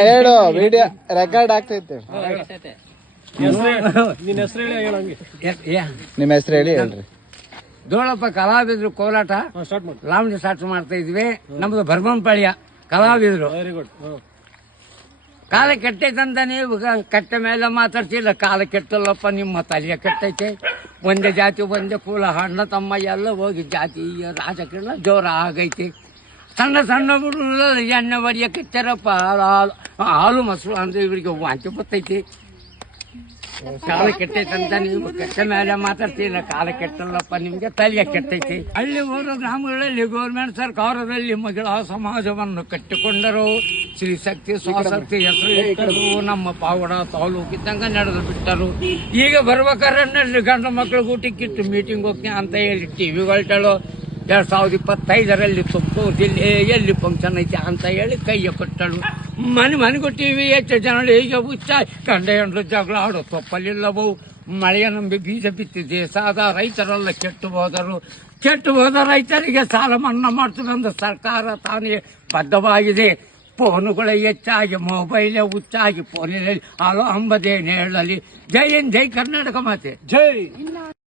ಹೇಳು, video record ಆಗ್ತೈತೆ. ನಿಮ್ಮ ಹೆಸರು ಹೇಳಿ ಹೇಳ್ರಿ. ದೋಳಪ್ಪ ಕಲಾವಿದ್ರು ಕೋಲಾಟ ಲಾವಣಿ ಸ್ಟಾರ್ಟ್ ಮಾಡ್ತಾ ಇದ್ವಿ. ನಮ್ದು ಭರ್ಮಂಪಾಳ್ಯ ಕಲಾವಿದ್ರು. ಕಾಲ ಕೆಟ್ಟೈತಂತ ನೀವು ಕಟ್ಟ ಮೇಲೆ ಮಾತಾಡ್ತಿಲ್ಲ. ಕಾಲ ಕೆಟ್ಟಲ್ಲಪ್ಪ, ನಿಮ್ಮ ತಲೆಯ ಕೆಟ್ಟೈತೆ. ಒಂದೇ ಜಾತಿ ಒಂದೇ ಕುಲ, ಅಣ್ಣ ತಮ್ಮ ಎಲ್ಲ ಹೋಗಿ ಜಾತಿ ರಾಜಕೀಯ ಜೋರ ಆಗೈತಿ. ಸಣ್ಣ ಸಣ್ಣ ಹುಡುಗರು ಎಣ್ಣೆ ಹೊಡಿಯ ಕೆಚ್ಚರಪ್ಪ, ಹಾಲು ಮೊಸರು ಅಂದ್ರೆ ಇವರಿಗೆ ವಾಂತಿ ಬರ್ತೈತಿ. ಕಾಲ ಕೆಟ್ಟೈತಂತ ನೀವು ಕೆಟ್ಟ ಮೇಲೆ ಮಾತಾಡ್ತೀರ. ಕಾಲ ಕೆಟ್ಟಲ್ಲಪ್ಪ, ನಿಮ್ಗೆ ತಲೆಯ ಕೆಟ್ಟೈತಿ. ಹಳ್ಳಿ ಹೋದ ಗ್ರಾಮಗಳಲ್ಲಿ ಗೌರ್ಮೆಂಟ್ ಸರ್ಕಾರದಲ್ಲಿ ಮಹಿಳಾ ಸಮಾಜವನ್ನು ಕಟ್ಟಿಕೊಂಡರು. ಸ್ತ್ರೀಶಕ್ತಿ ಸ್ವಶಕ್ತಿ ಹೆಸರು ಇಟ್ಟರು. ನಮ್ಮ ಪಾವಡ ತಾಲೂಕಿದ್ದಂಗ ನಡೆದು ಬಿಟ್ಟರು. ಈಗ ಬರ್ಬೇಕಾರಲ್ಲಿ ಗಂಡು ಮಕ್ಕಳಿಗೂ ಟಿಕೆಟ್ ಮೀಟಿಂಗ್ ಹೋಗ್ತೀನಿ ಅಂತ ಹೇಳಿ ಟಿವಿಗಳು 2025ರಲ್ಲಿ ತುಮಕೂರು ಜಿಲ್ಲೆಯಲ್ಲಿ ಫಂಕ್ಷನ್ ಐತೆ ಅಂತ ಹೇಳಿ ಕೈಯ ಕೊಟ್ಟಳು. ಮನೆಗೂ ಟಿವಿ ಹೆಚ್ಚು ಜನರು ಹೀಗೆ ಹುಚ್ಚ ಗಂಡ ಹೆಂಡ್ರು ಜಗಳ ಆಡೋ ತಪ್ಪಲಿಲ್ಲವು. ಮಳೆಯ ನಂಬಿ ಬೀಜ ಬಿತ್ತಿದೆ ಸಾದ ರೈತರೆಲ್ಲ ಕೆಟ್ಟು ಹೋದ ರೈತರಿಗೆ ಸಾಲ ಮನ್ನಾ ಮಾಡ್ತದಂದು ಸರ್ಕಾರ ತಾನೇ ಬದ್ಧವಾಗಿದೆ. ಫೋನುಗಳೇ ಹೆಚ್ಚಾಗಿ, ಮೊಬೈಲೇ ಹುಚ್ಚಾಗಿ, ಫೋನಿನಲ್ಲಿ ಹಲೋ ಅಂಬದೇನು ಹೇಳಲಿ. ಜೈ ಹಿಂದ್, ಜೈ ಕರ್ನಾಟಕ ಮಾತೆ, ಜೈ.